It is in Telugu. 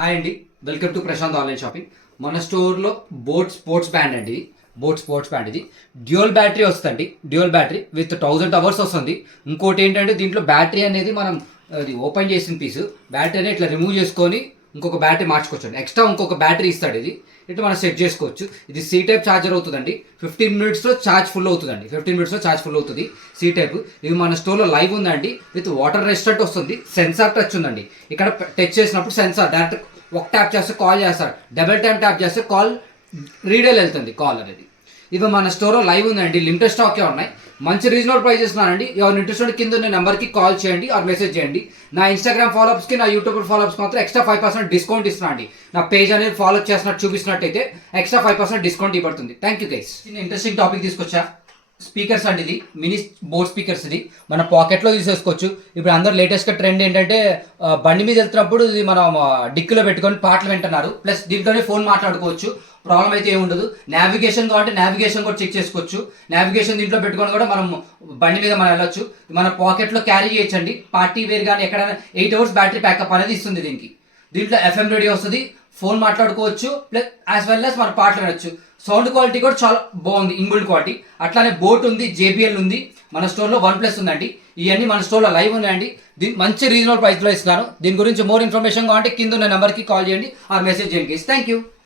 హాయ్ అండి, welcome to Prashant online shopping. మన స్టోర్లో బోట్ స్పోర్ట్స్ బ్యాండ్ అండి. బోట్ స్పోర్ట్స్ బ్యాండ్ ఇది డ్యూయల్ బ్యాటరీ వస్తుంది. డ్యూయల్ బ్యాటరీ విత్ 1000 అవర్స్ వస్తుంది. ఇంకోటి ఏంటంటే దీంట్లో బ్యాటరీ అనేది మనం అది ఓపెన్ చేసిన పీసు బ్యాటరీ అనేది ఇట్లా రిమూవ్ చేసుకొని ఇంకొక బ్యాటరీ మార్చుకోవచ్చు. ఎక్స్ట్రా ఇంకొక బ్యాటరీ ఇస్తాడు. ఇటు మనం సెట్ చేసుకోవచ్చు. ఇది సి టైప్ ఛార్జర్ అవుతుందండి. 15 మినిట్స్లో ఛార్జ్ ఫుల్ అవుతుందండి. 15 మినిట్స్లో ఛార్జ్ ఫుల్ అవుతుంది. సి టైప్ ఇది మన స్టోర్లో లైవ్ ఉందండి. విత్ వాటర్ రెసిస్టెంట్ వస్తుంది. సెన్సార్ టచ్ ఉందండి. ఇక్కడ టచ్ చేసినప్పుడు సెన్సార్ డైరెక్ట్ ఒక ట్యాప్ చేస్తే కాల్ చేస్తాడు. డబుల్ ట్యాప్ చేస్తే కాల్ రీడేల్ వెళ్తుంది కాల్ అనేది. ఇవి మన స్టోర్లో లైవ్ ఉందండి. లిమిటెడ్ స్టాకే ఉన్నాయి. మంచి రీజనబుల్ ప్రైజెస్ ఉన్నాయండి. ఎవరు ఇంట్రెస్టెడ్ కింద ఉన్న నెంబర్కి కాల్ చేయండి ఆర్ మెసేజ్ చేయండి. నా ఇన్స్టాగ్రామ్ ఫాలోఅప్స్కి నా యూట్యూబ్ ఫాలోఅప్స్ మాత్రం ఎక్స్ట్రా 5% డిస్కౌంట్ ఇస్తున్నా అండి. నా పేజ్ అనేది ఫాలో చేసినట్టు చూపిస్తున్నట్టయితే ఎక్స్ట్రా 5% డిస్కౌంట్ ఇవ్వబడుతుంది. Thank you guys. Interesting topic తీసుకొచ్చా. స్పీకర్స్ అండి. ఇది మినీ బోట్ స్పీకర్స్. ఇది మన పాకెట్లో తీసేసుకోవచ్చు. ఇప్పుడు అందరు లేటెస్ట్గా ట్రెండ్ ఏంటంటే బండి మీద వెళ్తున్నప్పుడు ఇది మనం డిక్కీలో పెట్టుకొని పాటలు వింటున్నారు. ప్లస్ దీంట్లోనే ఫోన్ మాట్లాడుకోవచ్చు. ప్రాబ్లం అయితే ఏముండదు. నావిగేషన్ కాబట్టి నావిగేషన్ కూడా చెక్ చేసుకోవచ్చు. నావిగేషన్ దీంట్లో పెట్టుకొని కూడా మనం బండి మీద మనం వెళ్ళొచ్చు. మన పాకెట్లో క్యారీ చేయొచ్చండి. పార్టీ వేర్ కానీ ఎక్కడైనా 8 అవర్స్ బ్యాటరీ బ్యాకప్ అనేది ఇస్తుంది దీనికి. దీంట్లో ఎఫ్ఎం రేడియో వస్తుంది. ఫోన్ మాట్లాడుకోవచ్చు. ప్లస్ యాజ్ వెల్ యాజ్ మన పాటలు వినొచ్చు. సౌండ్ క్వాలిటీ కూడా చాలా బాగుంది. Inbuilt quality. అట్లానే బోట్ ఉంది, జేబిఎల్ ఉంది. మన స్టోర్లో OnePlus ఉందండి. ఇవన్నీ మన స్టోర్లో లైవ్ ఉన్నాయండి. దీని మంచి రీజనబుల్ ప్రైస్లో ఇస్తున్నాను. దీని గురించి మోర్ ఇన్ఫర్మేషన్ కావాలంటే కింద ఉన్న నెంబర్కి కాల్ చేయండి ఆర్ మెసేజ్ చేయండి. Thank you.